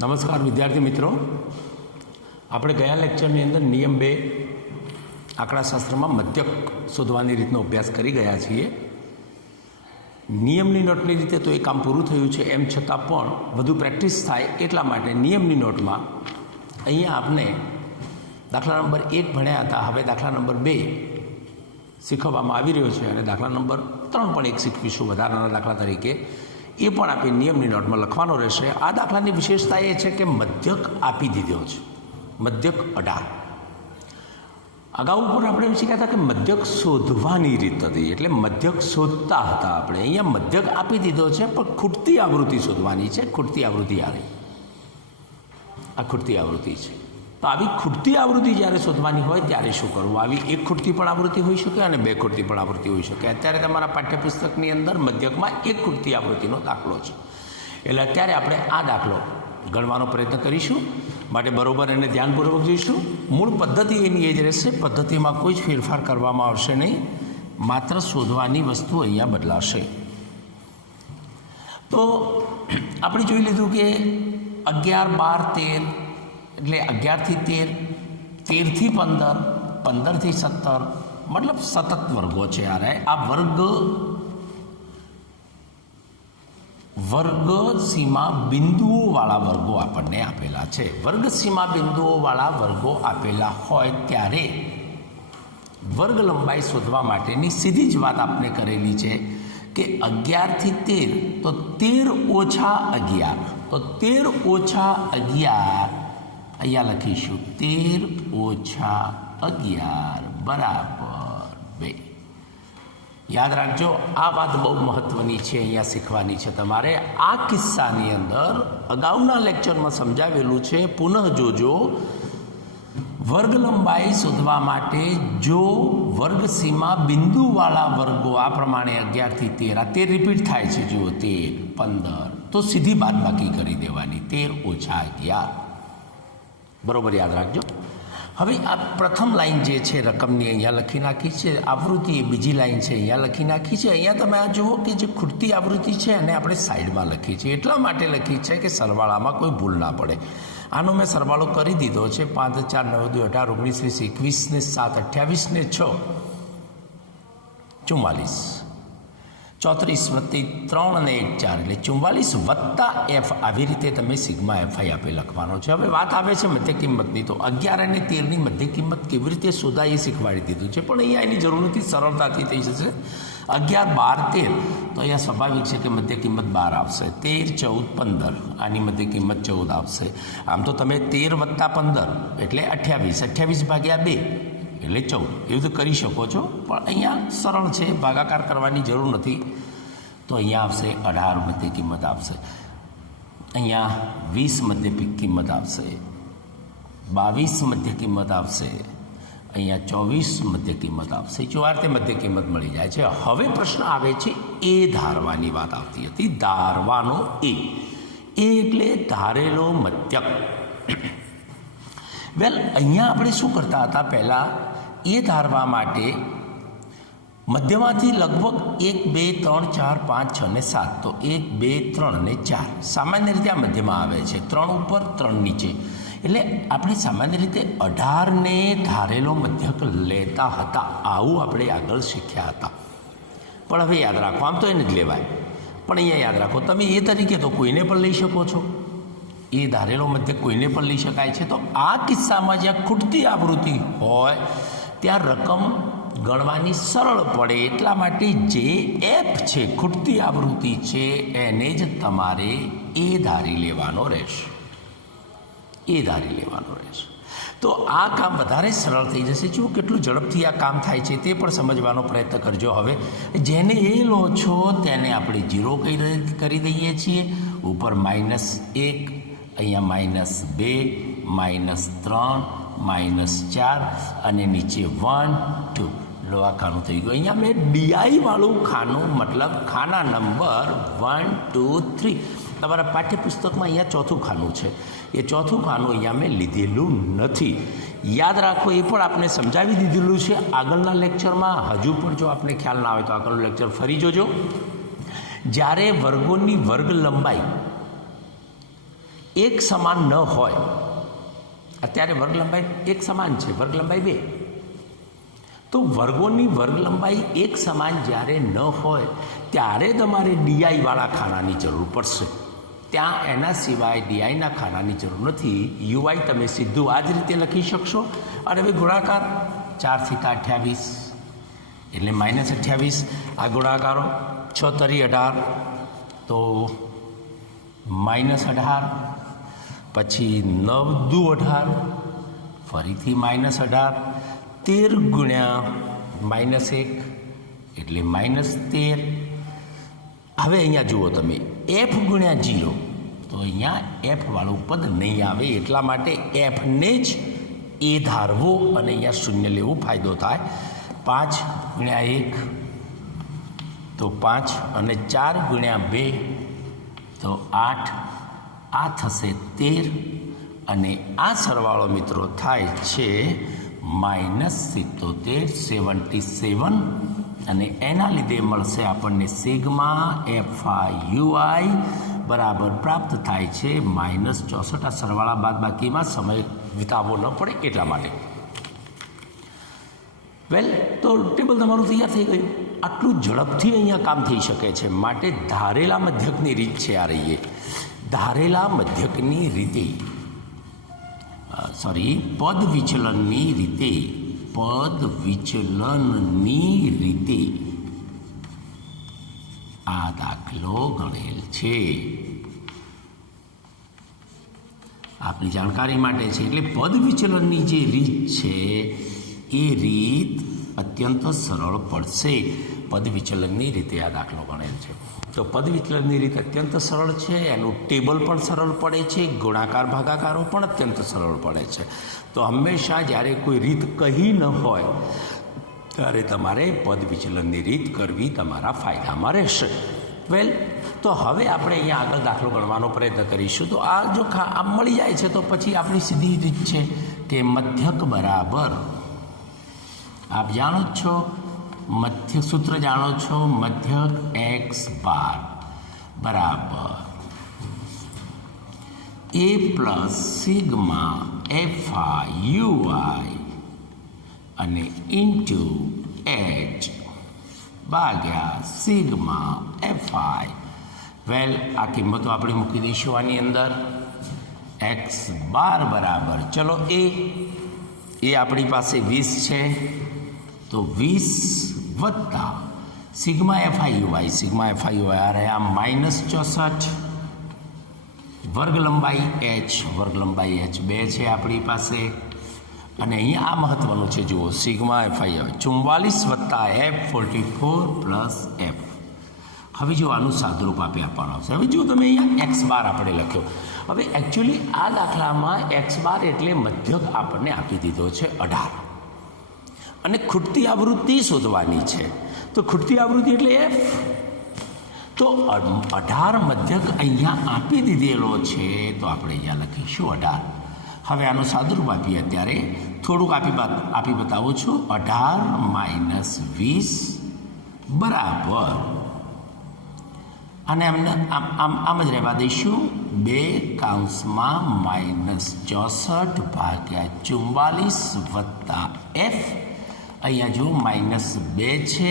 નમસ્કાર વિદ્યાર્થી મિત્રો, આપણે ગયા લેક્ચરની અંદર નિયમ 2 આંકડાશાસ્ત્રમાં મધ્યક શોધવાની રીતનો અભ્યાસ કરી ગયા છીએ. નિયમની નોટની રીતે તો એ કામ પૂરું થયું છે, એમ છતાં પણ વધુ પ્રેક્ટિસ થાય એટલા માટે નિયમની નોટમાં અહીંયા આપણે દાખલા નંબર 1 ભણ્યા હતા. હવે દાખલા નંબર 2 શીખવવામાં આવી રહ્યો છે અને દાખલા નંબર 3 પણ એક શીખવીશું વધારાના દાખલા તરીકે. એ પણ આપણી નિયમની નોટમાં લખવાનો રહેશે. આ દાખલાની વિશેષતા એ છે કે મધ્યક આપી દીધો છે, મધ્યક 18. અગાઉ પણ આપણે એમ શીખ્યા હતા કે મધ્યક શોધવાની રીત હતી, એટલે મધ્યક શોધતા હતા આપણે. અહીંયા મધ્યક આપી દીધો છે પણ ખૂટતી આવૃત્તિ શોધવાની છે. ખૂટતી આવૃત્તિ આ ખૂટતી આવૃત્તિ છે. તો આવી ખૂટતી આવૃત્તિ જ્યારે શોધવાની હોય ત્યારે શું કરવું? આવી એક ખૂટતી પણ આવૃત્તિ હોઈ શકે અને 2 ખૂટતી પણ આવૃત્તિ હોઈ શકે. અત્યારે તમારા પાઠ્યપુસ્તકની અંદર મધ્યકમાં એક ખૂટતી આવૃત્તિનો દાખલો છે, એટલે અત્યારે આપણે આ દાખલો ગણવાનો પ્રયત્ન કરીશું. માટે બરાબર એને ધ્યાનપૂર્વક જોઈશું. મૂળ પદ્ધતિ એની એ જ રહેશે, પદ્ધતિમાં કોઈ જ ફેરફાર કરવામાં આવશે નહીં, માત્ર શોધવાની વસ્તુ અહીંયા બદલાશે. તો આપણે જોઈ લીધું કે 11, 12, 13 એટલે 11 થી 13, 13 થી 15, 15 થી 17, મતલબ સતત વર્ગો છે. યાર આ વર્ગ સીમા બિંદુઓવાળા વર્ગો આપણને આપેલા છે. વર્ગ સીમા બિંદુઓવાળા વર્ગો આપેલા હોય ત્યારે વર્ગ લંબાઈ શોધવા માટેની સીધી જ વાત આપણે કરેલી છે કે 11 થી 13, તો 13 ઓછા 11, તો 13 ઓછા 11 અહીંયા લખીશું 13 ઓછા 11 બરાબર 2. યાદ રાખજો, આ વાત બહુ મહત્ત્વની છે, અહીંયા શીખવાની છે તમારે. આ કિસ્સાની અંદર અગાઉના લેક્ચરમાં સમજાવેલું છે, પુનઃ જોજો. વર્ગ લંબાઈ શોધવા માટે જો વર્ગ સીમા બિંદુવાળા વર્ગો આ પ્રમાણે 11 થી 13, આ 13 રિપીટ થાય છે, જુઓ 13, 15, તો સીધી બાદબાકી કરી દેવાની, 13 ઓછા 11. બરાબર યાદ રાખજો. હવે આ પ્રથમ લાઈન જે છે રકમની અહીંયા લખી નાખી છે, આવૃત્તિ એ બીજી લાઈન છે અહીંયા લખી નાખી છે. અહીંયા તમે આ જુઓ કે જે ખૂટતી આવૃત્તિ છે એને આપણે સાઈડમાં લખી છે, એટલા માટે લખી છે કે સરવાળામાં કોઈ ભૂલ ના પડે. આનો મેં સરવાળો કરી દીધો છે. 5, 4, 9, 18, 19, 20, 21 ને 7, 28 ને 6, 44, 34 + 3 અને 1, 4 એટલે 44 + f. આવી રીતે તમે સિગ્મા fi આપે લખવાનો છે. હવે વાત આવે છે મધ્ય કિંમતની, તો 11 અને 13ની મધ્ય કિંમત કેવી રીતે શોધાય એ શીખવાડી દીધું છે, પણ અહીંયા એની જરૂર નથી, સરળતાથી થઈ જશે. 11, 12, 13, તો અહીંયા સ્વાભાવિક છે કે મધ્ય કિંમત 12 આવશે. 13, 14, 15, આની મધ્ય કિંમત 14 આવશે. આમ તો તમે 13 + 15 એટલે 28, 28 ભાગ્યા 2 એટલે 14, એવું તો કરી શકો છો, પણ અહીંયા સરળ છે, ભાગાકાર કરવાની જરૂર નથી. તો અહીંયા આવશે 18 મધ્ય કિંમત આવશે, અહીંયા 20 મધ્ય કિંમત આવશે, 22 મધ્ય કિંમત આવશે, અહીંયા 24 મધ્ય કિંમત આવશે. જો આ રીતે મધ્ય કિંમત મળી જાય છે. હવે પ્રશ્ન આવે છે એ ધારવાની વાત આવતી હતી, ધારવાનો એ એટલે ધારેલો મધ્યક. વેલ, અહીંયા આપણે શું કરતા હતા પહેલાં, એ ધારવા માટે મધ્યમાંથી લગભગ 1, 2, 3, 4, 5, 6 ને 7, તો 1, 2, 3 અને 4 સામાન્ય રીતે આ મધ્યમાં આવે છે, 3 ઉપર 3 નીચે. એટલે આપણે સામાન્ય રીતે 18ને ધારેલો મધ્યક લેતા હતા, આવું આપણે આગળ શીખ્યા હતા. પણ હવે યાદ રાખો, આમ તો એને જ લેવાય, પણ અહીંયા યાદ રાખો, તમે એ તરીકે તો કોઈને પણ લઈ શકો છો, એ ધારેલો મધ્યક કોઈને પણ લઈ શકાય છે. તો આ કિસ્સામાં જ્યાં ખૂટતી આવૃત્તિ હોય ત્યાં રકમ ગણવાની સરળ પડે, એટલા માટે જે એફ છે, ખૂટતી આવૃત્તિ છે, એને જ તમારે એ ધારી લેવાનો રહેશે, એ ધારી લેવાનો રહેશે. તો આ કામ વધારે સરળ થઈ જશે. જુઓ કેટલું ઝડપથી આ કામ થાય છે તે પણ સમજવાનો પ્રયત્ન કરજો. હવે જેને એ લો છો તેને આપણે 0 કરી દઈએ છીએ, ઉપર -1, અહીંયા -2, -3, -4 અને નીચે 1, 2. લો, આ ખાનું થઈ ગયું. અહીંયા મેં ડીઆઈવાળું ખાનું, મતલબ ખાના નંબર 1, 2, 3. તમારા પાઠ્યપુસ્તકમાં અહીંયા ચોથું ખાનું છે, એ ચોથું ખાનું અહીંયા મેં લીધેલું નથી. યાદ રાખો, એ પણ આપણે સમજાવી દીધેલું છે આગળના લેક્ચરમાં. હજુ પણ જો આપણે ખ્યાલ ના આવે તો આગળનું લેક્ચર ફરી જોજો. જ્યારે વર્ગોની વર્ગ લંબાઈ એક સમાન ન હોય, અત્યારે વર્ગ લંબાઈ એક સમાન છે, વર્ગ લંબાઈ 2, તો વર્ગોની વર્ગ લંબાઈ એક સમાન જ્યારે ન હોય ત્યારે તમારે ડીઆઈવાળા ખાનાની જરૂર પડશે. ત્યાં એના સિવાય ડીઆઈના ખાનાની જરૂર નથી. યુઆઈ તમે સીધું આ જ રીતે લખી શકશો. અને હવે ગુણાકાર 4 × 28 એટલે -28. આ ગુણાકારો 6 × 18 તો -18, પછી 9 × 2 = 18, ફરીથી -18, 13 × -1 એટલે -13. હવે અહીંયા જુઓ તમે f × 0, તો અહીંયા f વાળું પદ નહીં આવે, એટલા માટે fને જ એ ધારવો અને અહીંયા શૂન્ય લેવું ફાયદો થાય. 5 × 1 તો 5 અને 4 × 2 તો 8, આ થશે 13 અને આ સરવાળો મિત્રો થાય છે -77 અને એના લીધે મળશે આપણને સિગ્મા FIUI બરાબર પ્રાપ્ત થાય છે -64. આ સરવાળા બાદબાકીમાં સમય વિતાવવો ન પડે એટલા માટે. વેલ, તો ટેબલ તમારું તૈયાર થઈ ગયું. આટલું ઝડપથી અહીંયા કામ થઈ શકે છે માટે ધારેલા મધ્યકની રીત છે આ રહીએ. ધારેલા મધ્યકની રીતે પદ વિચલનની રીતે આ દાખલો ગણેલ છે. આપની જાણકારી માટે છે. એટલે પદ વિચલનની જે રીત છે એ રીત અત્યંત સરળ પડશે. પદ વિચલનની રીતે આ દાખલો ગણેલ છે. તો પદ વિચલનની રીત અત્યંત સરળ છે, એનું ટેબલ પણ સરળ પડે છે, ગુણાકાર ભાગાકારો પણ અત્યંત સરળ પડે છે. તો હંમેશા જ્યારે કોઈ રીત કહી ન હોય ત્યારે તમારે પદ વિચલનની રીત કરવી તમારા ફાયદામાં રહેશે. વેલ, તો હવે આપણે અહીંયા આગળ દાખલો ગણવાનો પ્રયત્ન કરીશું. તો આ જો આ મળી જાય છે તો પછી આપણી સીધી રીત છે કે મધ્યક બરાબર, આપ જાણો જ છો મધ્ય સૂત્ર જાણો છો, મધ્યક x બાર બરાબર a પ્લસ સિગ્મા FIUI અને ઇન્ટુ h ભાગ્યા સિગ્મા FI. વેલ, આ કિંમતો આપણે મૂકી દઈશું આની અંદર. x બાર બરાબર, ચલો એ આપણી પાસે 20 છે, તો 20 વત્તા સિગ્મા FIUI આ રહ્યા -64, વર્ગ લંબાઈ h 2 છે આપણી પાસે. અને અહીંયા આ મહત્વનું છે, જુઓ સિગ્મા FIUI 44 વત્તા F44 પ્લસ F. હવે જો આનું સાદુરૂપ આપવાનું આવશે. હવે જો તમે અહીંયા x બાર આપણે લખ્યો. હવે એકચ્યુઅલી આ દાખલામાં x બાર એટલે મધ્યક આપણને આપી દીધો છે 18 અને ખૂટતી આવૃત્તિ શોધવાની છે. તો ખૂટતી આવૃત્તિ એટલે f. તો 18 મધ્યક અહીંયા આપી દીધેલો છે, તો આપણે અહીંયા લખીશું 18. હવે આનું સાદુરૂપ આપીએ. અત્યારે થોડુંક આપી બતાવું છું. 18 - 20 બરાબર, અને આમ જ રહેવા દઈશું. 2 કૌંસમાં -64 ભાગ્યા 44 વત્તા f. અહીંયા જો -2 છે,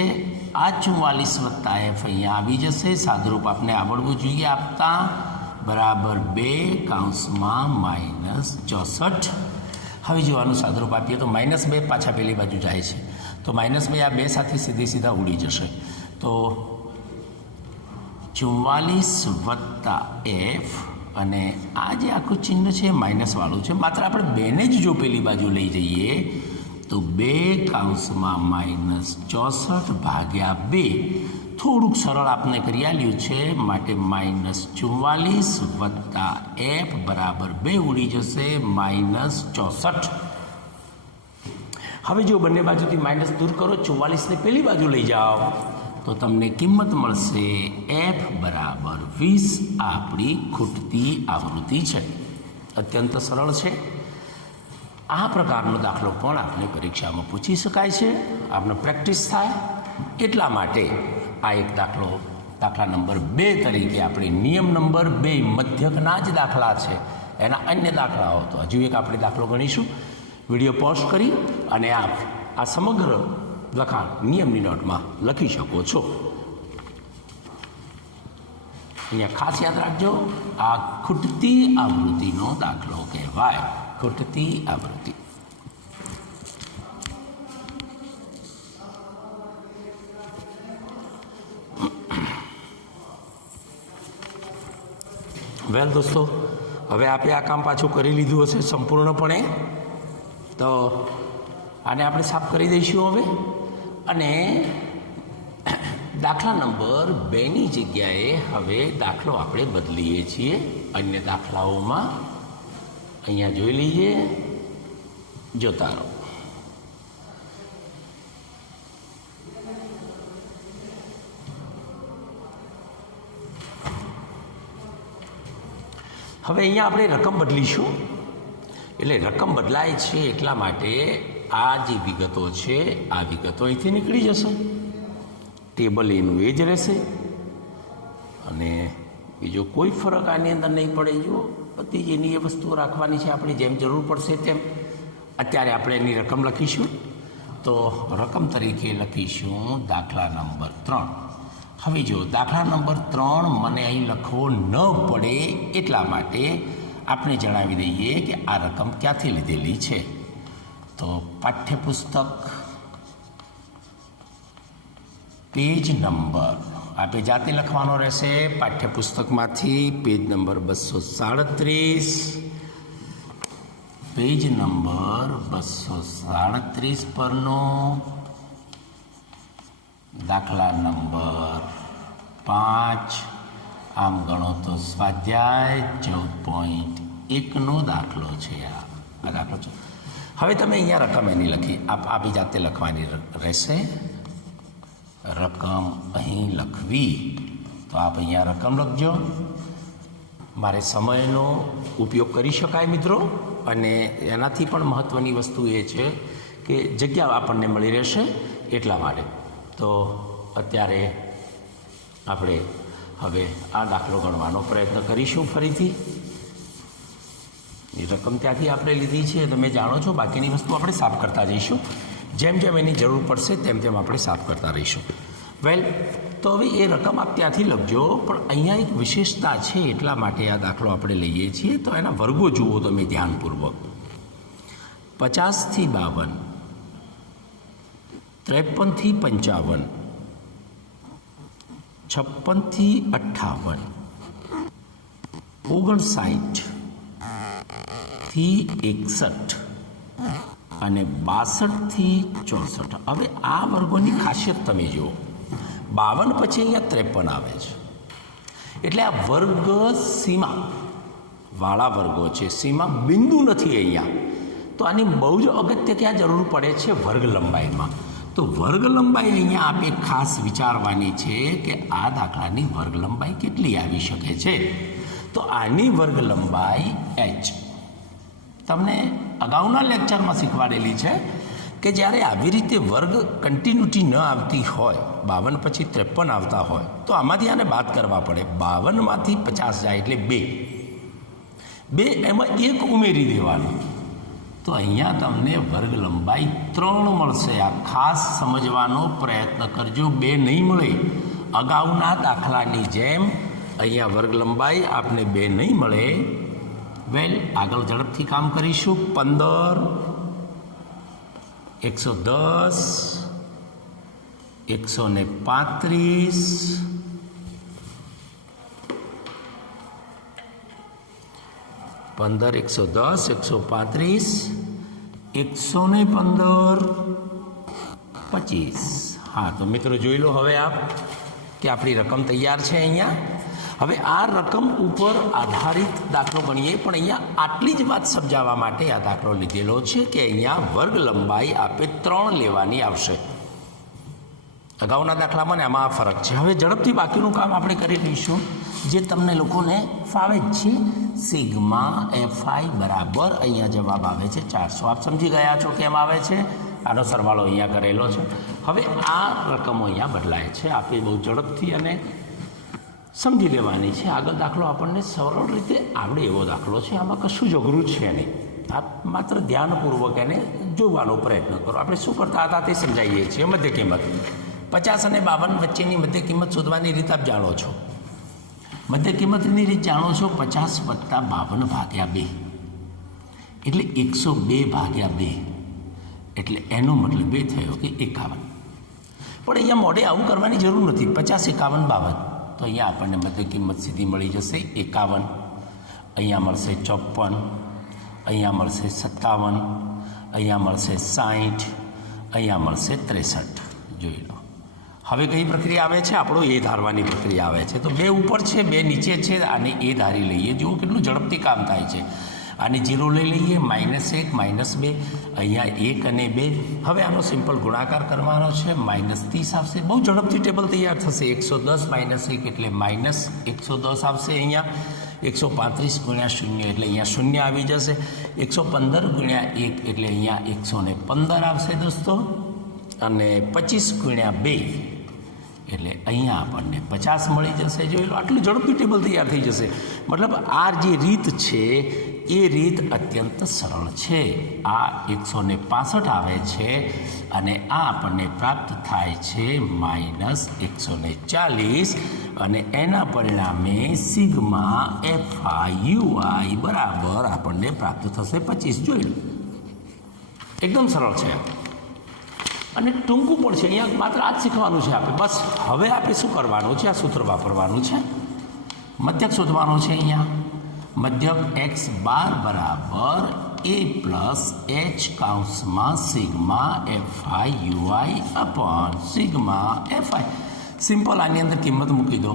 આ 44 વત્તા f અહીંયા આવી જશે. સાદુરૂપ આપણે આવડવું જોઈએ આપતા. બરાબર 2 કૌંસમાં -64. હવે જો આનું સાદુરૂપ આપીએ તો -2 પાછા પેલી બાજુ જાય છે, તો -2 આ 2 સાથે સીધા ઉડી જશે. તો 44 વત્તા f અને આ જે આખું ચિહ્ન છે માઇનસવાળું છે, માત્ર આપણે 2ને જ જો પેલી બાજુ લઈ જઈએ તો 2 કૌંસમાં -64 ભાગ્યા 2. થોડુંક સરળ આપણે કરી આલ્યું છે માટે -44 વત્તા f બરાબર 2 ઉડી જશે -64. હવે જો બંને બાજુથી માઇનસ દૂર કરો, 44ને પેલી બાજુ લઈ જાઓ તો તમને કિંમત મળશે f બરાબર 20. આપણી ખૂટતી આવૃત્તિ છે. અત્યંત સરળ છે. આ પ્રકારનો દાખલો પણ આપણે પરીક્ષામાં પૂછી શકાય છે. આપણે પ્રેક્ટિસ થાય એટલા માટે આ એક દાખલો દાખલા નંબર 2 તરીકે આપણે નિયમ નંબર 2 મધ્યકના જ દાખલા છે, એના અન્ય દાખલાઓ તો હજુ એક આપણે દાખલો ગણીશું. વિડીયો પોઝ કરી અને આપ આ સમગ્ર લખાણ નિયમની નોટમાં લખી શકો છો. અહીંયા ખાસ યાદ રાખજો, આ ખૂટતી આવૃત્તિનો દાખલો કહેવાય. ખૂટતી આવૃત્તિ. વેલ દોસ્તો, હવે આપણે આ કામ પાછું કરી લીધું હશે સંપૂર્ણપણે, તો આને આપણે સાફ કરી દઈશું હવે. અને દાખલા નંબર 2ની જગ્યાએ હવે દાખલો આપણે બદલીએ છીએ અન્ય દાખલાઓમાં. અહીંયા જોઈ લઈએ, જોતા રહો. હવે અહીંયા આપણે રકમ બદલીશું. એટલે રકમ બદલાય છે એટલા માટે આ જે વિગતો છે આ વિગતો અહીંથી નીકળી જશે. ટેબલ એનું એ જ રહેશે અને બીજો કોઈ ફરક આની અંદર નહીં પડે. જો બધી જ એની એ વસ્તુઓ રાખવાની છે આપણે, જેમ જરૂર પડશે તેમ. અત્યારે આપણે એની રકમ લખીશું, તો રકમ તરીકે લખીશું દાખલા નંબર 3. હવે જો દાખલા નંબર 3 મને અહીં લખવો ન પડે એટલા માટે આપણે જણાવી દઈએ કે આ રકમ ક્યાંથી લીધેલી છે. તો પાઠ્યપુસ્તક પેજ નંબર આપણે જાતે લખવાનો રહેશે. પાઠ્યપુસ્તકમાંથી પેજ નંબર 237, પેજ નંબર 237 પરનો દાખલા નંબર 5, આમ ગણો તો સ્વાધ્યાય 14.1નો દાખલો છે. આ દાખલો છે. હવે તમે અહીંયા રકમ એની લખી આપી જાતે લખવાની રહેશે. રકમ અહીં લખવી, તો આપ અહીંયા રકમ લખજો. મારે સમયનો ઉપયોગ કરી શકાય મિત્રો, અને એનાથી પણ મહત્ત્વની વસ્તુ એ છે કે જગ્યા આપણને મળી રહેશે એટલા માટે. તો અત્યારે આપણે હવે આ દાખલો ગણવાનો પ્રયત્ન કરીશું. ફરીથી એ રકમ ત્યાંથી આપણે લીધી છે, તમે જાણો છો. બાકીની વસ્તુ આપણે સાફ કરતા જઈશું. જેમ જેમ એની જરૂર પડશે તેમ તેમ આપણે સાફ કરતા રહીશું. વેલ, તો હવે એ રકમ આપ ત્યાંથી લખજો. પણ અહીંયા એક વિશેષતા છે એટલા માટે આ દાખલો આપણે લઈએ છીએ. તો એના વર્ગો જુઓ તમે ધ્યાનપૂર્વક. 50 થી 52, 53 થી 55, 56 થી 58, 59 થી 61 અને 62 થી 64. હવે આ વર્ગોની ખાસિયત તમે જુઓ. 52 પછી અહીંયા 53 આવે છે, એટલે આ વર્ગ સીમા વાળા વર્ગો છે. સીમા બિંદુ નથી અહીંયા. તો આની બહુ જ અગત્ય ક્યાં જરૂર પડે છે? વર્ગ લંબાઈમાં. તો વર્ગ લંબાઈ અહીંયા આપણે ખાસ વિચારવાની છે કે આ દાખલાની વર્ગ લંબાઈ કેટલી આવી શકે છે. તો આની વર્ગ લંબાઈ h તમને અગાઉના લેક્ચરમાં શીખવાડેલી છે કે જ્યારે આવી રીતે વર્ગ કન્ટિન્યુટી ન આવતી હોય, 52 પછી 53 આવતા હોય, તો આમાંથી આને બાદ કરવા પડે. 52માંથી 50 જાય એટલે 2, એમાં 1 ઉમેરી દેવાનું. તો અહીંયા તમને વર્ગ લંબાઈ 3 મળશે. આ ખાસ સમજવાનો પ્રયત્ન કરજો. 2 નહીં મળે. અગાઉના દાખલાની જેમ અહીંયા વર્ગ લંબાઈ આપને 2 નહીં મળે. વેલ, આગળ ઝડપથી કામ કરીશું. 15, 110, 135, 15, 110, 135, 115, 25. હા, તો મિત્રો જોઈ લો હવે આપ કે આપણી રકમ તૈયાર છે અહીંયા. હવે આ રકમ ઉપર આધારિત દાખલો ગણીએ, પણ અહીંયા આટલી જ વાત સમજાવવા માટે આ દાખલો લીધેલો છે કે અહીંયા વર્ગ લંબાઈ આપે 3 લેવાની આવશે. અગાઉના દાખલામાં ને આમાં આ ફરક છે. હવે ઝડપથી બાકીનું કામ આપણે કરી લઈશું, જે તમને લોકોને ફાવે જ છે. સિગ્મા fi બરાબર અહીંયા જવાબ આવે છે 400. આપ સમજી ગયા છો કેમ આવે છે? આનો સરવાળો અહીંયા કરેલો છે. હવે આ રકમો અહીંયા બદલાય છે. આપણે બહુ ઝડપથી અને સમજી લેવાની છે. આગળ દાખલો આપણને સરળ રીતે આવડે એવો દાખલો છે, આમાં કશું જ અઘરું છે નહીં. આપ માત્ર ધ્યાનપૂર્વક એને જોવાનો પ્રયત્ન કરો. આપણે શું કરતા હતા તે સમજાવીએ છીએ. મધ્ય કિંમત 50 અને 52 વચ્ચેની મધ્ય કિંમત શોધવાની રીત આપ જાણો છો. મધ્ય કિંમતની રીત જાણો છો. 50 + 52 ભાગ્યા 2 એટલે 102 ભાગ્યા 2 એટલે એનો મતલબ એ થયો કે 51. પણ અહીંયા મોઢે આવું કરવાની જરૂર નથી. 50, 51, 52 તો અહીંયા આપણને મધ્ય કિંમત સીધી મળી જશે 51. અહીંયા મળશે 54, અહીંયા મળશે 57, અહીંયા મળશે 60, અહીંયા મળશે 63. જોઈ લો. હવે કઈ પ્રક્રિયા આવે છે? આપણો એ ધારવાની પ્રક્રિયા આવે છે. તો 2 ઉપર છે, 2 નીચે છે, આને એ ધારી લઈએ. જુઓ કેટલું ઝડપથી કામ થાય છે. આને 0 લઈ લઈએ, -1 -2, અહીંયા 1 અને 2. હવે આનો સિમ્પલ ગુણાકાર કરવાનો છે. -30 આવશે. બહુ ઝડપથી ટેબલ તૈયાર થશે. 110 -1 એટલે -110 આવશે. અહીંયા 135 × 0 એટલે અહીંયા 0 આવી જશે. 115 × 1 એટલે અહીંયા 115 આવશે દોસ્તો. અને 25 × 2 એટલે અહીંયા આપણને 50 મળી જશે. જોઈ લો, આટલું ઝડપથી ટેબલ તૈયાર થઈ જશે. મતલબ આ જે રીત છે એ રીત અત્યંત સરળ છે. આ 165 આવે છે અને આ આપણને પ્રાપ્ત થાય છે -140 અને એના પરિણામે સિગ્મા FIUI બરાબર આપણને પ્રાપ્ત થશે 25. જોઈ લો, એકદમ સરળ છે અને ટૂંકું પણ છે. અહીંયા માત્ર આ જ શીખવાનું છે આપણે. બસ હવે આપણે શું કરવાનું છે? આ સૂત્ર વાપરવાનું છે. મધ્યક શોધવાનો છે. અહીંયા મધ્યક x બાર બરાબર a + h sigma FIUI upon sigma FI. Simple. આની અંદર કિંમત મૂકી દો.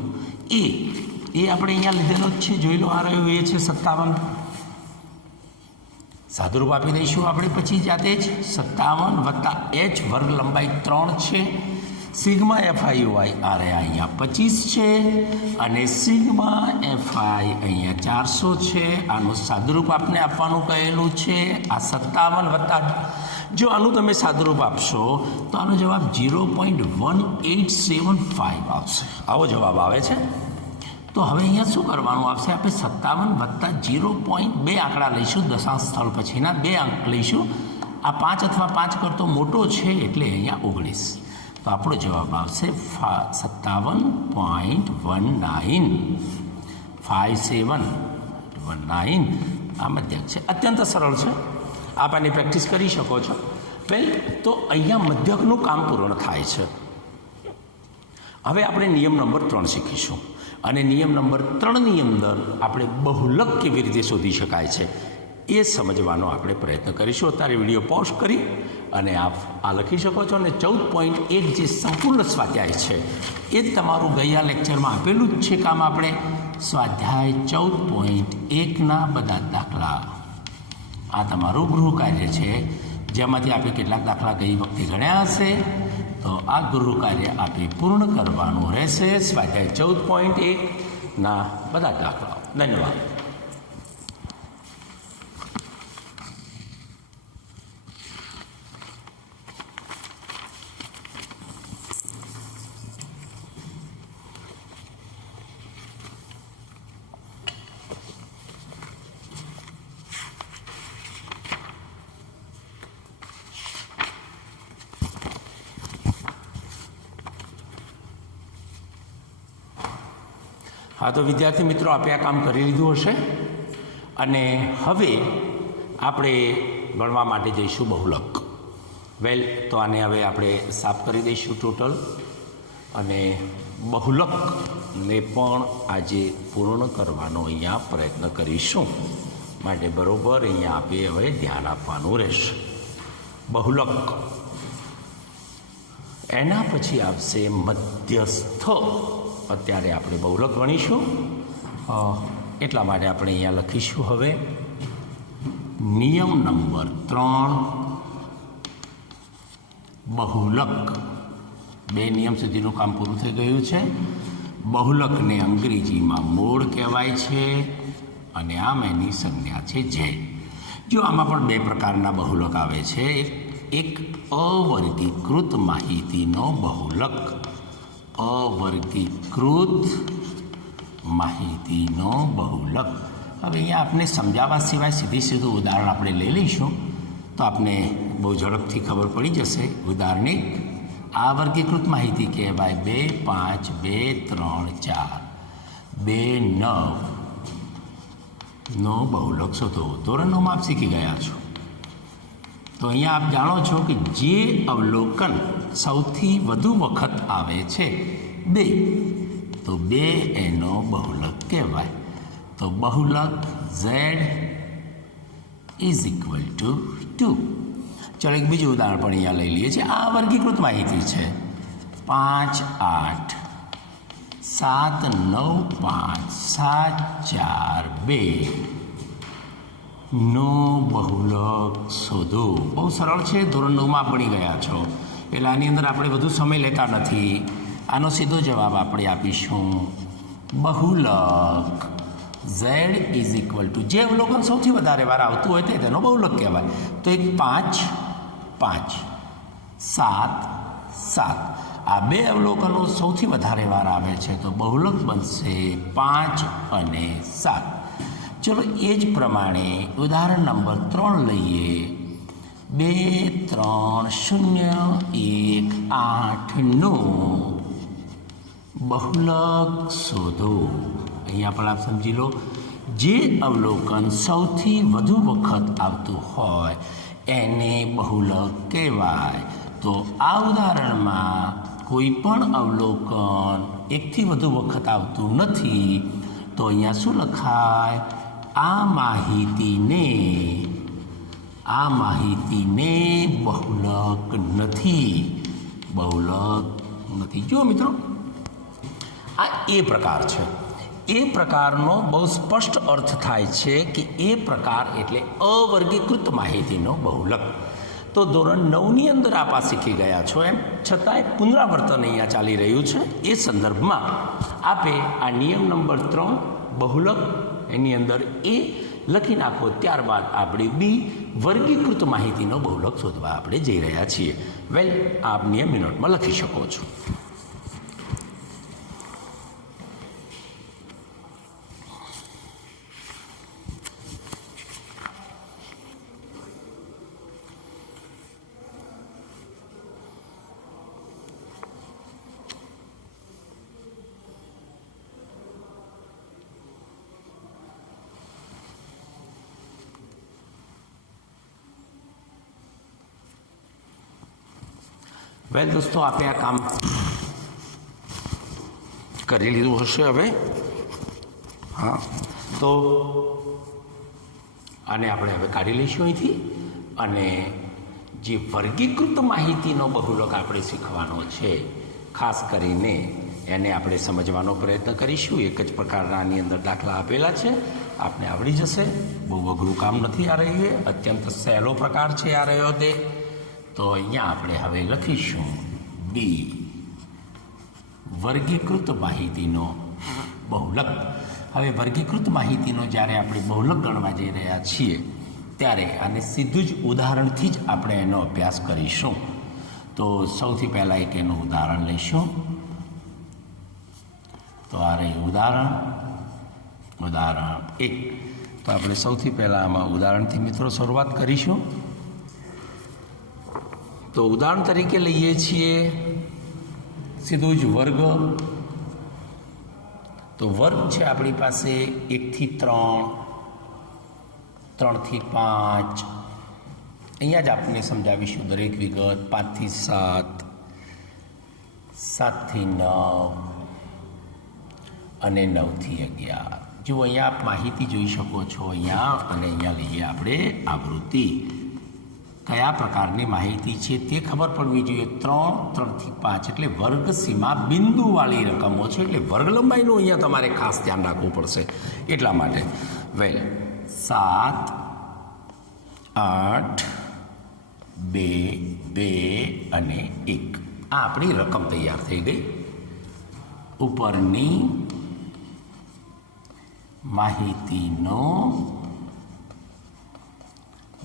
એ આપણે અહીંયા લીધેલો જ છે. જોઈ લો, આ રહ્યો એ છે 57. સાદુરૂપ આપી દઈશું આપણે પછી જાતે જ. 57 + h વર્ગ લંબાઈ 3 છે. સિગ્મા FIUI આ રહ્યા અહીંયા 25 છે અને સિગ્મા FI અહીંયા 400 છે. આનું સાદુરૂપ આપને આપવાનું કહેલું છે. આ 57 + જો આનું તમે સાદુરૂપ આપશો તો આનો જવાબ 0.1875 આવશે. આવો જવાબ આવે છે. તો હવે અહીંયા શું કરવાનું આવશે? આપણે 57 + 0.2 આંકડા લઈશું. દશાંશ સ્થળ પછીના 2 અંક લઈશું. આ 5 અથવા 5 કરતો મોટો છે એટલે અહીંયા 19. તો આપણો જવાબ આવશે 57.195719. આ મધ્યક છે. અત્યંત સરળ છે. આપ આની પ્રેક્ટિસ કરી શકો છો. વેલ, તો અહીંયા મધ્યકનું કામ પૂર્ણ થાય છે. હવે આપણે નિયમ નંબર 3 શીખીશું અને નિયમ નંબર 3ની અંદર આપણે બહુલક કેવી રીતે શોધી શકાય છે એ સમજવાનો આપણે પ્રયત્ન કરીશું. અત્યારે વિડીયો પોઝ કરી અને આપ આ લખી શકો છો. અને 14.1 જે સંપૂર્ણ સ્વાધ્યાય છે એ જ તમારું ગયા લેક્ચરમાં આપેલું જ છે કામ. આપણે સ્વાધ્યાય 14.1ના બધા દાખલા, આ તમારું ગૃહ કાર્ય છે જેમાંથી આપણે કેટલાક દાખલા ગઈ વખતે ગણ્યા હશે. તો આ ગૃહ કાર્ય આપે પૂર્ણ કરવાનું રહેશે. સ્વાધ્યાય 14.1ના બધા દાખલાઓ. ધન્યવાદ. હા, તો વિદ્યાર્થી મિત્રો, આપણે આ કામ કરી લીધું હશે અને હવે આપણે ગણવા માટે જઈશું બહુલક. વેલ, તો આને હવે આપણે સાફ કરી દઈશું ટોટલ અને બહુલકને પણ આજે પૂર્ણ કરવાનો અહીંયા પ્રયત્ન કરીશું. માટે બરાબર અહીંયા આપણે હવે ધ્યાન આપવાનું રહેશે. બહુલક, એના પછી આવશે મધ્યસ્થ. અત્યારે આપણે બહુલક ગણીશું એટલા માટે આપણે અહીંયા લખીશું હવે નિયમ નંબર 3 બહુલક. 2 નિયમ સુધીનું કામ પૂરું થઈ ગયું છે. બહુલકને અંગ્રેજીમાં મૂળ કહેવાય છે અને આમ એની સંજ્ઞા છે જે. જો આમાં પણ 2 પ્રકારના બહુલક આવે છે. એક અવર્ગીકૃત માહિતીનો બહુલક. અવર્ગીકૃત માહિતીનો બહુલક. હવે અહીંયા આપણે સમજાવવા સિવાય સીધું ઉદાહરણ આપણે લઈ લઈશું તો આપણે બહુ ઝડપથી ખબર પડી જશે. ઉદાહરણ 1, આ વર્ગીકૃત માહિતી કહેવાય 2, 5, 2, 3, 4, 2, 9 નો બહુલક શોધો. ધોરણ 9માં આપ શીખી ગયા છો. તો અહીંયા આપ જાણો છો કે જે અવલોકન સૌથી વધુ વખત આવે છે 2, તો 2 એનો બહુલક કહેવાય. તો બહુલક z ઇઝ ઇક્વલ ટુ 2. ચલો એક બીજું ઉદાહરણ પણ અહીંયા લઈ લઈએ છીએ. આ વર્ગીકૃત માહિતી છે 5, 8, 7, 9, 5, 7, 4, 2 નો બહુલક શોધો. બહુ સરળ છે, ધોરણ 9માં ભણી ગયા છો એટલે આની અંદર આપણે વધુ સમય લેતા નથી. આનો સીધો જવાબ આપણે આપીશું બહુલક z ઇઝ ઇક્વલ ટુ, જે અવલોકન સૌથી વધારે વાર આવતું હોય તેનો બહુલક કહેવાય. તો એક 5, 5, 7, 7 આ 2 અવલોકનો સૌથી વધારે વાર આવે છે તો બહુલક બનશે 5 અને 7. ચલો એ જ પ્રમાણે ઉદાહરણ નંબર 3 લઈએ. 2, 3, 0, 1, 8 નો બહુલક શોધો. અહીંયા પણ આપ સમજી લો, જે અવલોકન સૌથી વધુ વખત આવતું હોય એને બહુલક કહેવાય. તો આ ઉદાહરણમાં કોઈ પણ અવલોકન 1 થી વધુ વખત આવતું નથી તો અહીંયા શું લખાય? આ માહિતીને બહુલક નથી. જો મિત્રો, આ એ પ્રકાર છે. એ પ્રકારનો બહુ સ્પષ્ટ અર્થ થાય છે કે એ પ્રકાર એટલે અવર્ગીકૃત માહિતીનો બહુલક. તો ધોરણ 9ની અંદર આપ આ શીખી ગયા છો, એમ છતાંય પુનરાવર્તન અહીંયા ચાલી રહ્યું છે. એ સંદર્ભમાં આપે આ નિયમ નંબર 3 બહુલક એની અંદર એ લખી નાખો. ત્યારબાદ આપણે બી વર્ગીકૃત માહિતીનો બહુલક શોધવા આપણે જઈ રહ્યા છીએ. વેલ, આપ નિયમ મિનિટમાં લખી શકો છો. વેલ દોસ્તો, આપણે આ કામ કરી લીધું હશે હવે. હા, તો આને આપણે હવે કાઢી લઈશું અહીંથી. અને જે વર્ગીકૃત માહિતીનો બહુલક આપણે શીખવાનો છે, ખાસ કરીને એને આપણે સમજવાનો પ્રયત્ન કરીશું. એક જ પ્રકારના આની અંદર દાખલા આપેલા છે, આપણે આવડી જશે. બહુ અઘરું કામ નથી આ રહ્યું, અત્યંત સહેલો પ્રકાર છે આ રહ્યો તે. તો અહીંયા આપણે હવે લખીશું બી વર્ગીકૃત માહિતીનો બહુલક. હવે વર્ગીકૃત માહિતીનો જ્યારે આપણે બહુલક ગણવા જઈ રહ્યા છીએ ત્યારે આને સીધું જ ઉદાહરણથી જ આપણે એનો અભ્યાસ કરીશું. તો સૌથી પહેલાં એક એનું ઉદાહરણ લઈશું. તો આ રહ્યું ઉદાહરણ 1. તો આપણે સૌથી પહેલાં આમાં ઉદાહરણથી મિત્રો શરૂઆત કરીશું. તો ઉદાહરણ તરીકે લઈએ છીએ સીધું જ વર્ગ. તો વર્ગ છે આપણી પાસે 1 થી 3, 3 થી 5. અહીંયા જ આપણે સમજાવીશું દરેક વિગત. 5 થી 7, 7 થી 9 અને 9 થી 11. જો અહીંયા આપ માહિતી જોઈ શકો છો અહીંયા. અને અહીંયા લઈએ આપણે આવૃત્તિ. કયા પ્રકારની માહિતી છે તે ખબર પડવી જોઈએ. 3 થી 5 એટલે વર્ગ સીમા બિંદુવાળી રકમો છે, એટલે વર્ગ લંબાઈનું અહીંયા તમારે ખાસ ધ્યાન રાખવું પડશે એટલા માટે. વેલ, 7, 8, 2, 2 અને 1 આ આપણી રકમ તૈયાર થઈ ગઈ. ઉપરની માહિતીનો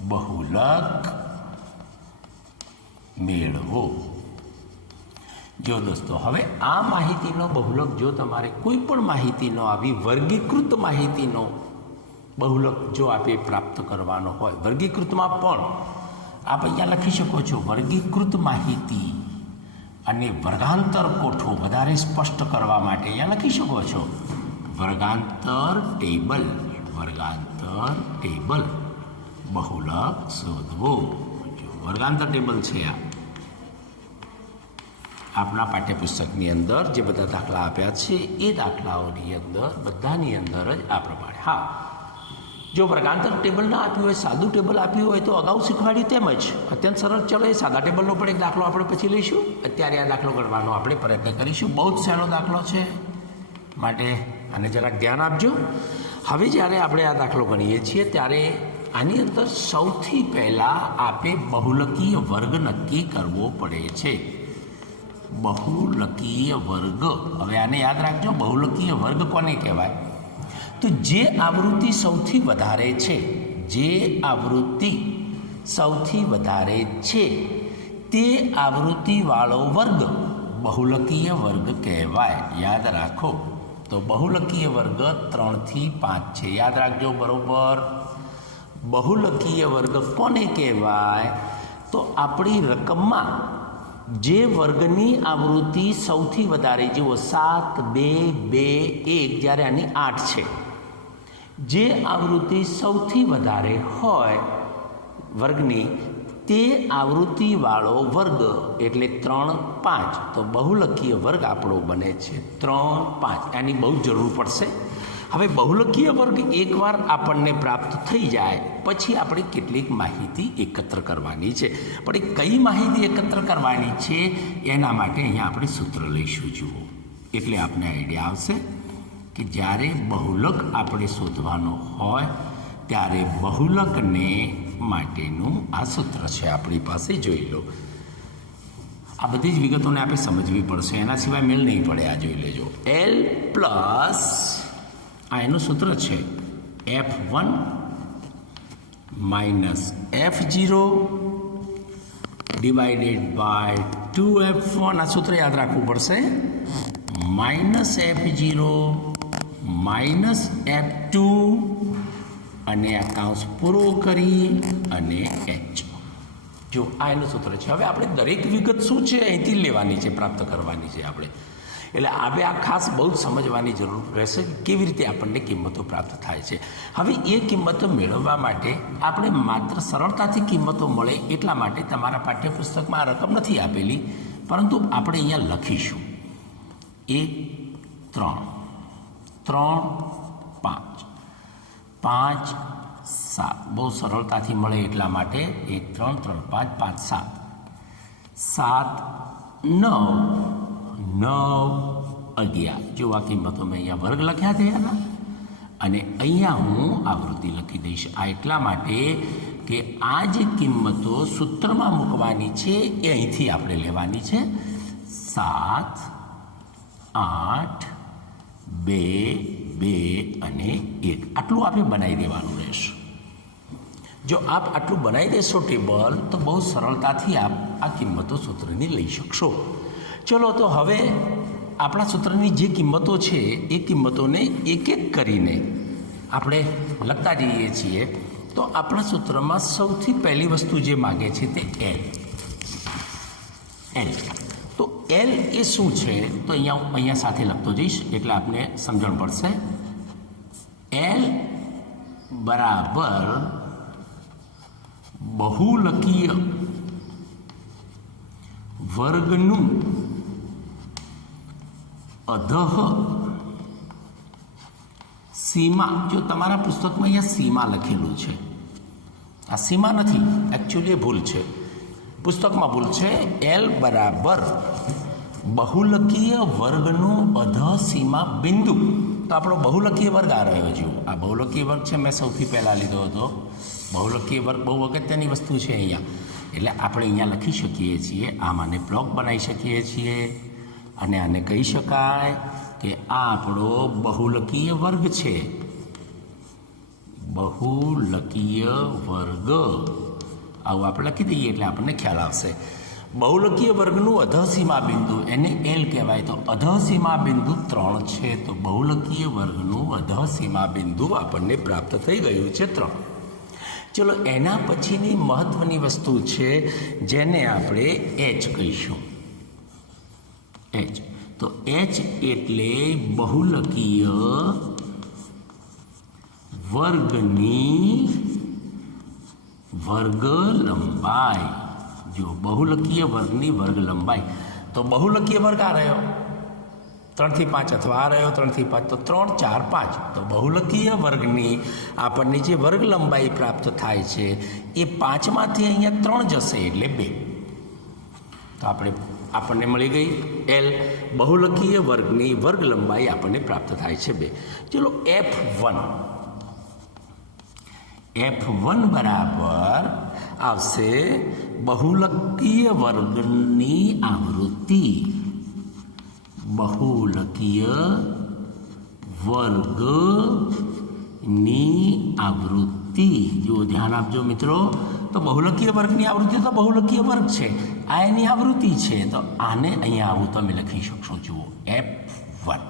બહુલક મેળવો. જો દોસ્તો, હવે આ માહિતીનો બહુલક જો તમારે કોઈ પણ માહિતીનો આવી વર્ગીકૃત માહિતીનો બહુલક જો આપે પ્રાપ્ત કરવાનો હોય, વર્ગીકૃતમાં પણ આપ અહીંયા લખી શકો છો વર્ગીકૃત માહિતી અને વર્ગાંતર કોઠો વધારે સ્પષ્ટ કરવા માટે અહીંયા લખી શકો છો વર્ગાંતર ટેબલ બહુલક શોધવો. વર્ગાંતર ટેબલ છે આ આપણા પાઠ્યપુસ્તકની અંદર જે બધા દાખલા આપ્યા છે એ દાખલાઓની અંદર બધાની અંદર જ આ પ્રમાણે. હા, જો વર્ગાંતર ટેબલ ના આપ્યું હોય, સાદું ટેબલ આપ્યું હોય તો અગાઉ શીખવાડ્યું તેમ જ અત્યંત સરળ. ચલો એ સાદા ટેબલનો પણ એક દાખલો આપણે પછી લઈશું. અત્યારે આ દાખલો કરવાનો આપણે પ્રયત્ન કરીશું. બહુ જ સહેલો દાખલો છે, માટે આને જરાક ધ્યાન આપજો. હવે જ્યારે આપણે આ દાખલો ગણીએ છીએ ત્યારે આની અંદર સૌથી પહેલાં આપે બહુલકીય વર્ગ નક્કી કરવો પડે છે. બહુલકીય વર્ગ, હવે આને યાદ રાખજો, બહુલકીય વર્ગ કોને કહેવાય? તો જે આવૃત્તિ સૌથી વધારે છે, જે આવૃત્તિ સૌથી વધારે છે તે આવૃત્તિવાળો વર્ગ બહુલકીય વર્ગ કહેવાય. યાદ રાખો. તો બહુલકીય વર્ગ 3 થી 5 છે. યાદ રાખજો બરોબર. બહુલકીય વર્ગ કોને કહેવાય? તો આપણી રકમમાં જે વર્ગની આવૃત્તિ સૌથી વધારે, જુઓ 7, 2, 2, 1, જ્યારે આની 8 છે, જે આવૃત્તિ સૌથી વધારે હોય વર્ગની તે આવૃત્તિવાળો વર્ગ એટલે 3, 5. તો બહુલકીય વર્ગ આપણો બને છે 3, 5. આની બહુ જરૂર પડશે. હવે બહુલકીય વર્ગ એકવાર આપણને પ્રાપ્ત થઈ જાય પછી આપણે કેટલીક માહિતી એકત્ર કરવાની છે. પણ એ કઈ માહિતી એકત્ર કરવાની છે એના માટે અહીંયા આપણે સૂત્ર લઈશું. જુઓ, એટલે આપણે આઈડિયા આવશે કે જ્યારે બહુલક આપણે શોધવાનો હોય ત્યારે બહુલકને માટેનું આ સૂત્ર છે આપણી પાસે. જોઈ લો. આ બધી જ વિગતોને આપણે સમજવી પડશે, એના સિવાય મેળ નહીં પડે. આ જોઈ લેજો. L પ્લસ આ એનું સૂત્ર છે F1 minus F0 divided by 2F1. આ સૂત્ર યાદ રાખવું પડશે. માઇનસ F0 માઇનસ F2 અને આ કાઉન્સ પૂરો કરી અને H. જો આ એનું સૂત્ર છે. હવે આપણે દરેક વિગત શું છે અહીંથી લેવાની છે, પ્રાપ્ત કરવાની છે આપણે. એટલે આપણે આ ખાસ બહુ જ સમજવાની જરૂર રહેશે કેવી રીતે આપણને કિંમતો પ્રાપ્ત થાય છે. હવે એ કિંમતો મેળવવા માટે આપણે માત્ર સરળતાથી કિંમતો મળે એટલા માટે તમારા પાઠ્યપુસ્તકમાં આ રકમ નથી આપેલી, પરંતુ આપણે અહીંયા લખીશું 1, 3, 3, 5, 5, 7. બહુ સરળતાથી મળે એટલા માટે 1, 3, 3, 5, 5, 7, 9, 11. જો આ કિંમતો મેં અહીંયા વર્ગ લખ્યા છે એના, અને અહીંયા હું આવૃત્તિ લખી દઈશ. આ એટલા માટે કે આ જે કિંમતો સૂત્રમાં મૂકવાની છે એ અહીંથી આપણે લેવાની છે. 7, 8, 2, 2 અને 1. આટલું આપણે બનાવી દેવાનું રહેશે. જો આપ આટલું બનાવી દેશો ટેબલ તો બહુ સરળતાથી આપ આ કિંમતો સૂત્રની લઈ શકશો. ચલો, તો હવે આપણા સૂત્રની જે કિંમતો છે એ કિંમતોને એક એક કરીને આપણે લખતા જઈએ છીએ. તો આપણા સૂત્રમાં સૌથી પહેલી વસ્તુ જે માગે છે તે L. તો L એ શું છે? તો અહીંયા સાથે લખતો જઈશ એટલે આપને સમજણ પડશે. L બરાબર બહુલકીય વર્ગનું અધઃ સીમા. જો તમારા પુસ્તકમાં અહીંયા સીમા લખેલું છે, આ સીમા નથી, એકચ્યુઅલી એ ભૂલ છે, પુસ્તકમાં ભૂલ છે. L બરાબર બહુલકીય વર્ગનું અધઃ સીમા બિંદુ. તો આપણો બહુલકીય વર્ગ આ રહ્યો. જુઓ, આ બહુલકીય વર્ગ છે, મેં સૌથી પહેલાં લીધો હતો. બહુલકીય વર્ગ બહુ અગત્યની વસ્તુ છે અહીંયા. એટલે આપણે અહીંયા લખી શકીએ છીએ, આમ આને બ્લોક બનાવી શકીએ છીએ અને આને કહી શકાય કે આ આપણો બહુલકીય વર્ગ છે. બહુલકીય વર્ગ આવું આપણે લખી દઈએ એટલે આપણને ખ્યાલ આવશે. બહુલકીય વર્ગનું અધસીમા બિંદુ એને એલ કહેવાય. તો અધસીમા બિંદુ 3 છે. તો બહુલકીય વર્ગનું અધસીમા બિંદુ આપણને પ્રાપ્ત થઈ ગયું છે 3. ચલો એના પછીની મહત્વની વસ્તુ છે જેને આપણે એચ કહીશું. એચ. તો એચ એટલે બહુલકીય વર્ગની વર્ગ લંબાઈ. જો બહુલકીય વર્ગની વર્ગ લંબાઈ, તો બહુલકીય વર્ગ આ રહ્યો 3 થી 5 અથવા આ રહ્યો 3 થી 5, તો 3, 4, 5. તો બહુલકીય વર્ગની આપણને જે વર્ગ લંબાઈ પ્રાપ્ત થાય છે એ 5માંથી અહીંયા 3 જશે એટલે 2. તો આપણને મળી ગઈ એલ. બહુલકીય વર્ગની વર્ગ લંબાઈ આપણને પ્રાપ્ત થાય છે 2. ચલો F1 બરાબર આવશે બહુલકીય વર્ગની આવૃત્તિ. બહુલકીય વર્ગની આવૃત્તિ. જો ધ્યાન આપજો મિત્રો, તો બહુલકીય વર્ગની આવૃત્તિ તો બહુલકીય વર્ગ છે, આ એની આવૃત્તિ છે. તો આને અહીંયા આવું તમે લખી શકશો. જુઓ F1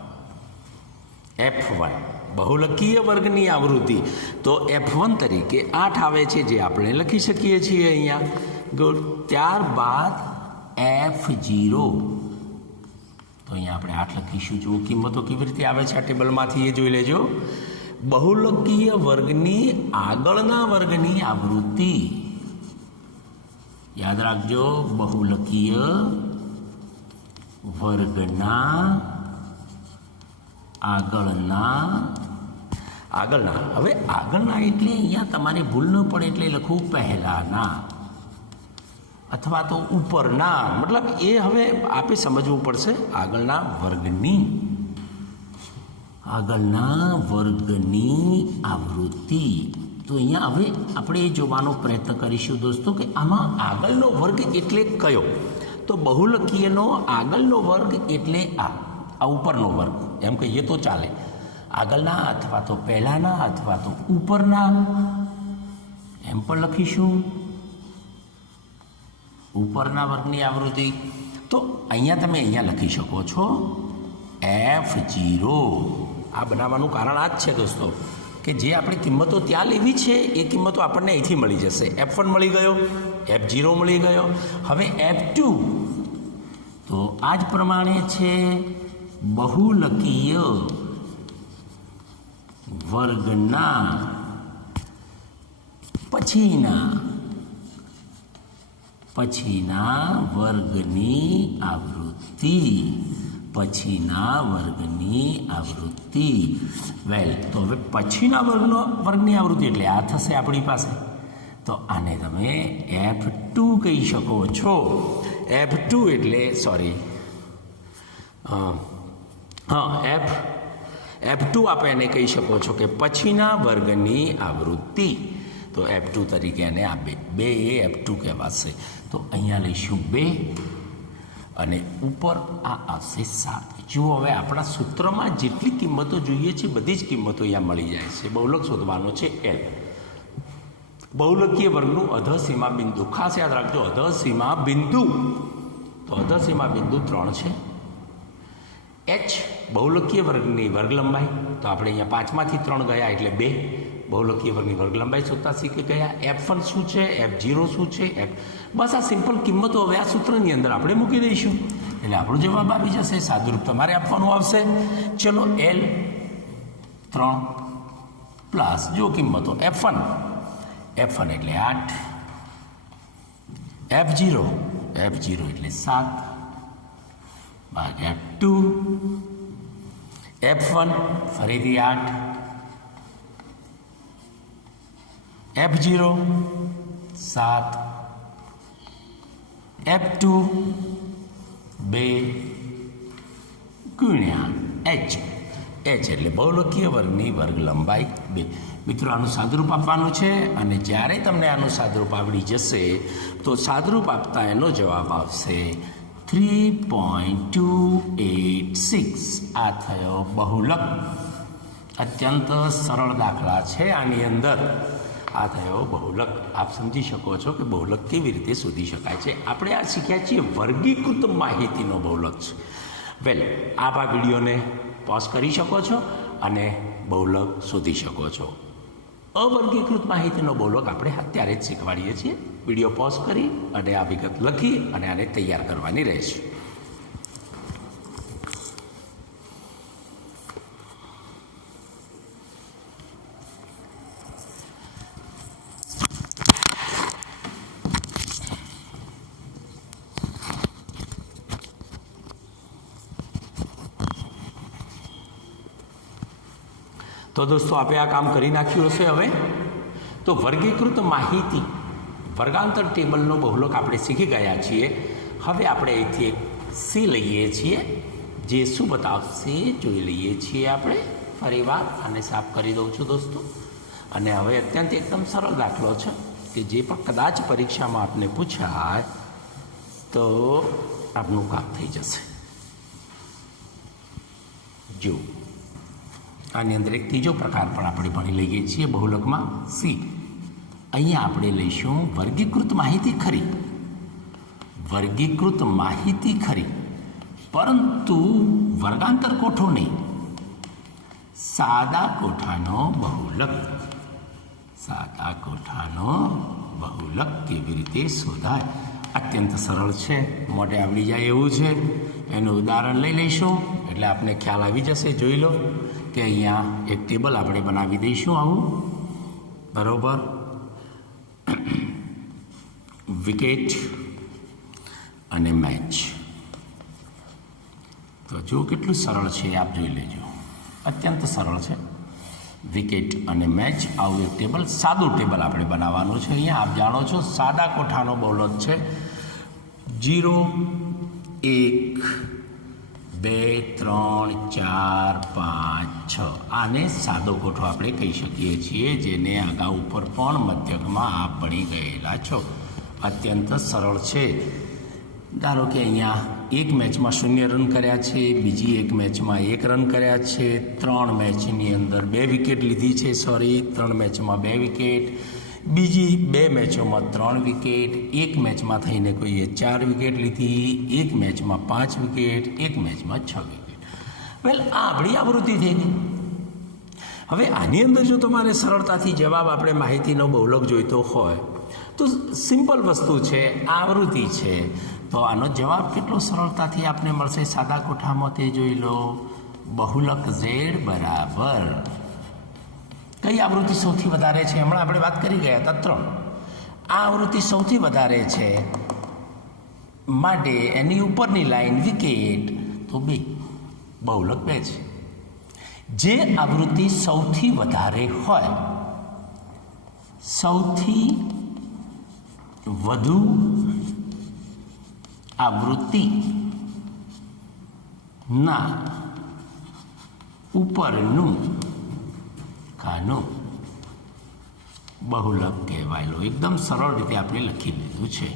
બહુલકીય વર્ગની આવૃત્તિ. તો F1 તરીકે 8 આવે છે, જે આપણે લખી શકીએ છીએ અહીંયા. ગુડ. ત્યારબાદ F0, તો અહીંયા આપણે 8 લખીશું. જુઓ કિંમતો કેવી રીતે આવે છે આ ટેબલમાંથી, એ જોઈ લેજો. બહુલકીય વર્ગની આગળના વર્ગની આવૃત્તિ. યાદ રાખજો, બહુલકીય વર્ગના આગળના. હવે આગળના એટલે અહીંયા તમારે ભૂલ ન પડે એટલે લખવું પહેલાના અથવા તો ઉપરના. મતલબ એ હવે આપે સમજવું પડશે. આગળના વર્ગની આવૃત્તિ. તો અહીંયા હવે આપણે એ જોવાનો પ્રયત્ન કરીશું દોસ્તો કે આમાં આગળનો વર્ગ એટલે કયો. તો બહુલકીયનો આગળનો વર્ગ એટલે આ ઉપરનો વર્ગ એમ કહીએ તો ચાલે. આગળના અથવા તો પહેલાના અથવા તો ઉપરના એમ પણ લખીશું. ઉપરના વર્ગની આવૃત્તિ. તો અહીંયા તમે લખી શકો છો F0. આ બનાવવાનું કારણ આ જ છે દોસ્તો કે જે આપણે કિંમતો ત્યાં લેવી છે એ કિંમતો આપણને અહીંથી મળી જશે. F1 મળી ગયો, F0 મળી ગયો. હવે F2 તો આ જ પ્રમાણે છે. બહુલકીય વર્ગના પછીના વર્ગની આવૃત્તિ. વેલ, તો હવે પછીના વર્ગની આવૃત્તિ એટલે આ થશે આપણી પાસે. તો આને તમે F2 કહી શકો છો. F2 એટલે F2 આપણે એને કહી શકો છો કે પછીના વર્ગની આવૃત્તિ. તો F2 તરીકે એને આ 2 એ F2 કહેવાશે. તો અહીંયા લઈશું 2 અને ઉપર આ આવશે 7. જુઓ, હવે આપણા સૂત્રમાં જેટલી કિંમતો જોઈએ છે બધી જ કિંમતો અહીંયા મળી જાય છે. બહુલક શોધવાનો છે L. બહુલકીય વર્ગનું અધસીમા બિંદુ. ખાસ યાદ રાખજો, અધસીમા બિંદુ. તો અધસીમા બિંદુ 3 છે. H બહુલકીય વર્ગની વર્ગ લંબાઈ. તો આપણે અહીંયા 5માંથી 3 ગયા એટલે 2. બહુલકીય વર્ગની વર્ગ લંબાઈ શોધતા શીખી ગયા. F1 શું છે, F0 શું છે, બસ આ સિમ્પલ કિંમતો હવે આ સૂત્રની અંદર આપણે મૂકી દઈશું એટલે આપણો જવાબ આવી જશે. સાદુરૂપ તમારે આપવાનું આવશે. ચલો L3 પ્લસ જો કિંમતો F1 એટલે 8, F0 એટલે 7 ભાગ્યા 2, F1 ફરીથી 8, F0 7, F2 2 ગુણ્યા H એટલે બહુલકીય વર્ગની વર્ગ લંબાઈ 2. મિત્રો, આનું સાદુરૂપ આપવાનું છે અને જ્યારે તમને આનું સાદુરૂપ આવડી જશે તો સાદુરૂપ આપતા એનો જવાબ આવશે 3.286. આ થયો બહુલક. અત્યંત સરળ દાખલા છે. આની અંદર આ થયો બહુલક. આપ સમજી શકો છો કે બહુલક કેવી રીતે શોધી શકાય છે. આપણે આ શીખ્યા છીએ વર્ગીકૃત માહિતીનો બહુલક છે. વેલ, આપ આ વિડીયોને પોઝ કરી શકો છો અને બહુલક શોધી શકો છો. અવર્ગીકૃત માહિતીનો બહુલક આપણે અત્યારે જ શીખવાડીએ છીએ. વિડીયો પોઝ કરી અને આ વિગત લખી અને આને તૈયાર કરવાની રહેશે. તો દોસ્તો આપણે આ કામ કરી નાખ્યું હશે. હવે તો વર્ગીકૃત માહિતી વર્ગાંતર ટેબલનો બહુલક આપણે શીખી ગયા છીએ. હવે આપણે અહીંથી એક સી લઈએ છીએ જે શું બતાવશે જોઈ લઈએ છીએ. આપણે ફરીવાર આને સાફ કરી દઉં છું દોસ્તો. અને હવે અત્યંત એકદમ સરળ દાખલો છે કે જે પણ કદાચ પરીક્ષામાં આપને પૂછાય તો આપનું કામ થઈ જશે. જો આની અંદર એક ત્રીજો પ્રકાર પણ આપણે ભણી લઈએ છીએ બહુલકમાં, સી. અહીંયા આપણે લઈશું વર્ગીકૃત માહિતી ખરી, વર્ગીકૃત માહિતી ખરી, પરંતુ વર્ગાંતર કોઠો નહીં, સાદા કોઠાનો બહુલક. સાદા કોઠાનો બહુલક કેવી રીતે શોધાય? અત્યંત સરળ છે, મોઢે આવડી જાય એવું છે. એનું ઉદાહરણ લઈ લઈશું એટલે આપને ખ્યાલ આવી જશે. જોઈ લો કે અહીંયા એક ટેબલ આપણે બનાવી દઈશું આવું, બરાબર. વિકેટ અને મેચ. તો જો કેટલું સરળ છે આપ જોઈ લેજો. અત્યંત સરળ છે. વિકેટ અને મેચ આવું એક ટેબલ, સાદું ટેબલ આપણે બનાવવાનું છે. અહીંયા આપ જાણો છો સાદા કોઠાનો બહુલક છે 0 1 2 3 4 5 6. આને સાદો કોઠો આપણે કહી શકીએ છીએ, જેને અગાઉ ઉપર પણ મધ્યકમાં આપ ભણી ગયેલા છો. અત્યંત સરળ છે. ધારો કે અહીંયા એક મેચમાં 0 રન કર્યા છે, બીજી એક મેચમાં 1 રન કર્યા છે, 3 મેચની અંદર 2 વિકેટ લીધી છે. 3 મેચમાં 2 વિકેટ, બીજી 2 મેચોમાં 3 વિકેટ, એક મેચમાં થઈને કોઈએ 4 વિકેટ લીધી, એક મેચમાં 5 વિકેટ, એક મેચમાં 6 વિકેટ. વેલ, આ આપણી આવૃત્તિ થઈ ગઈ. હવે આની અંદર જો તમારે સરળતાથી જવાબ આપણે માહિતીનો બહુલક જોઈતો હોય તો સિમ્પલ વસ્તુ છે, આવૃત્તિ છે. તો આનો જવાબ કેટલો સરળતાથી આપને મળશે સાદા કોઠામાં તે જોઈ લો. બહુલક ઝેડ બરાબર કઈ આવૃત્તિ સૌથી વધારે છે? હમણાં આપણે વાત કરી ગયા હતા 3. આ આવૃત્તિ સૌથી વધારે છે માટે એની ઉપરની લાઈન વિકેટ, તો 2. બહુલક 2 છે. જે આવૃત્તિ સૌથી વધારે હોય, સૌથી વધુ આવૃત્તિ ના ઉપરનું ખાનું બહુલક કહેવાયેલું. એકદમ સરળ રીતે આપણે લખી લીધું છે.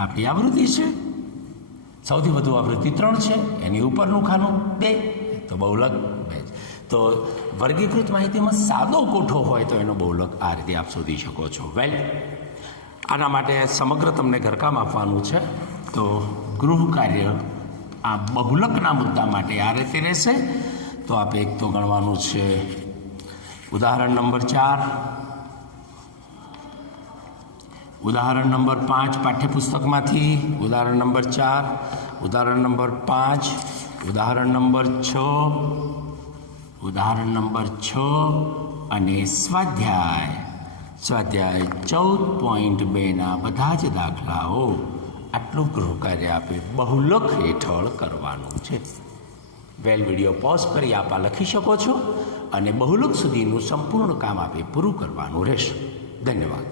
આપણી આવૃત્તિ છે, સૌથી વધુ આવૃત્તિ 3 છે, એની ઉપરનું ખાનું 2, તો બહુલક 2. તો વર્ગીકૃત માહિતીમાં સાદો કોઠો હોય તો એનો બહુલક આ રીતે આપ શોધી શકો છો. વેલ, આના માટે સમગ્ર તમને ઘરકામ આપવાનું છે. તો ગૃહ કાર્ય આ બહુલકના મુદ્દા માટે આ રીતે રહેશે. તો આપણે એક તો ગણવાનું છે ઉદાહરણ નંબર 4, ઉદાહરણ નંબર 5 પાઠ્યપુસ્તકમાંથી, ઉદાહરણ નંબર 4, ઉદાહરણ નંબર 5, ઉદાહરણ નંબર 6, ઉદાહરણ નંબર 6 અને સ્વાધ્યાય 14.2ના બધા જ દાખલાઓ. આટલું ગૃહ કાર્ય આપે બહુલક હેઠળ કરવાનું છે. વેલ, વિડીયો પોઝ કરી આપ આ લખી શકો છો અને બહુલક સુધીનું સંપૂર્ણ કામ આપે પૂરું કરવાનું રહેશે. ધન્યવાદ.